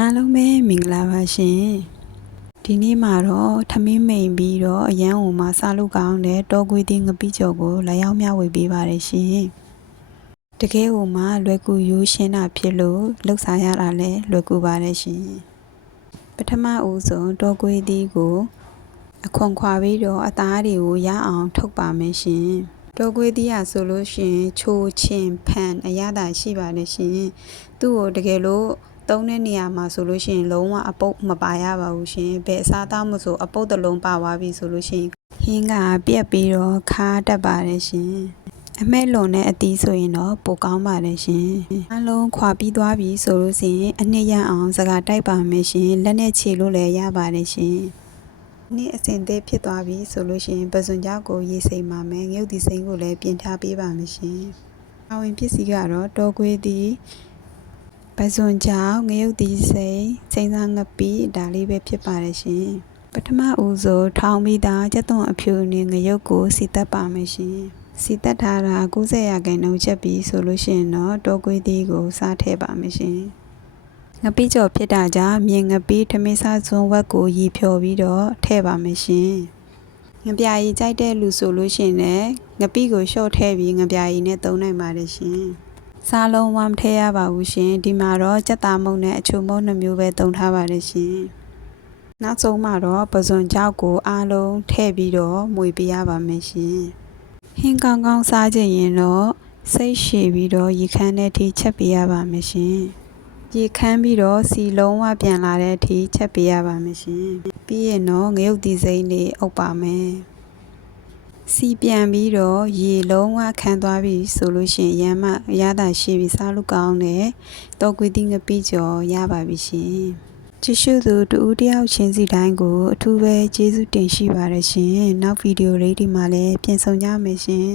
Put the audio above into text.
အားလုံးပဲမင်္ဂလာပါရှင်ဒီနေ့မှာတော့ထမင်းမိန်ပြီးတော့အရန်ဟိုမှာစားလို့ကောင်းတဲ့တောကွေးသီးငပိကျော်ကိုလာရောက်မျှဝေပေးပါတယ်ရှင်တကယ်ဟိုမှာလွယ်ကူရိုးရှင်းတာဖြစ်လို့လှုပ်ရှားရတာလည်းလွယ်ကူပါတယ်ရှင်ပထမဦးဆုံးတောကွေးသီးကိုအခွန်ခွာပြီးတော့အသားတွေကိုရအောင်ထုတ်ပါမယ်ရှင်တောကွေးသီးရဆိုလို့ရှင်ချိုချင်းဖန်အရသာရှိပါတယ်ရှင်သူ့ကိုတကယ်လို့သုံးတဲ့နေရာမှာဆိုလို့ရှိရင်လုံးဝအပုပ်မပါရပါဘူးရှင်ဘယ်အစားသားမဆိုအပုပ်တစ်လုံးပါသွားပြီဆိုလို့ရှိရင်ဟင်းကပြက်ပြီးတော့ခါတတ်ပါတယ်ရှင်အမဲ့လွန်တဲ့အသီးဆိုရင်တော့ပိုကောင်းပါတယ်ရှင်အလုံးခွာပြီးသွားပြီဆိုလို့ရှိရင်အနှစ်ရအောင်စကားတိုက်ပါမယ်ရှင်လက်နဲ့ခြေလို့လည်းရပါတယ်ရှင်နေ့အစဉ်သေးဖြစ်သွားပြီဆိုလို့ရှိရင်ပစွန်ကြောက်ကိုရေစိမ်ပါမယ်ငရုတ်ဒီစိမ်ကိုလည်းပြင်ထားပေးပါမယ်ရှင်အဝင်ပစ္စည်းကတော့တောကွေးသီးပစွန်ကြောင့်ငရုတ်သီးစိမ်စိမ်စားငပိဒါလေးပဲဖြစ်ပါတယ်ရှင်ပထမဦးဆုံးထောင်းပြီးသားကြက်သွန်အဖြူနဲ့ငရုတ်ကိုစီတက်ပါမယ်ရှင်စီတက်ထားတာ90ရာခိုင်နှုန်းချက်ပြီးဆိုလို့ရှိရင်တော့တောကွေးသီးကိုစားထည့်ပါမယ်ရှင်ငပိကျော်ဖြစ်တာကြောင့်မြင်ငပိထမင်းစားစွန်းဝက်ကိုရီဖြော်ပြီးတော့ထည့်ပါမယ်ရှင်ငပြာရီကြိုက်တဲ့လူဆိုလို့ရှိရင်လည်းငပိကိုလျှော့ထည့်ပြီးငပြာရီနဲ့သုံးနိုင်ပါတယ်ရှင်စားလုံးဝမထည့်ရပါဘူးရှင်ဒီမှာတော့ကြက်သားမုန့်နဲ့အချိုမုန့်2မျိုးပဲသုံးထားပါတယ်ရှင်နောက်ဆုံးမှာတော့ပစွန်ကြောက်ကိုအားလုံးထည့်ပြီးတော့မွေပေးရပါမယ်ရှင်ဟင်းကောင်းကောင်းစားကြရင်တော့စိတ်ရှည်ပြီးတော့ရေခမ်းတဲ့အထိချက်ပေးရပါမယ်ရှင်ရေခမ်းပြီးတော့စီလုံးဝပြန်လာတဲ့အထိချက်ပေးရပါမယ်ရှင်ပြီးရင်တော့ငရုတ်သီးစိမ်းလေးအုပ်ပါမယ်စီပြန်ပြီးတော့ရေလုံးဝခမ်းသွားပြီဆိုလို့ရှိရင်ရမ်းမရတာရှိပြီးစားလို့ကောင်းတယ်တောကွေးသီးငပိကျော်ရပါပြီရှင်ကြည့်ရှုသူတူဦးတယောက်ချင်းစီတိုင်းကိုအထူးပဲကျေးဇူးတင်ရှိပါတယ်ရှင်နောက်ဗီဒီယိုလေးဒီမှာလည်းပြန်ဆောင်ကြမယ်ရှင်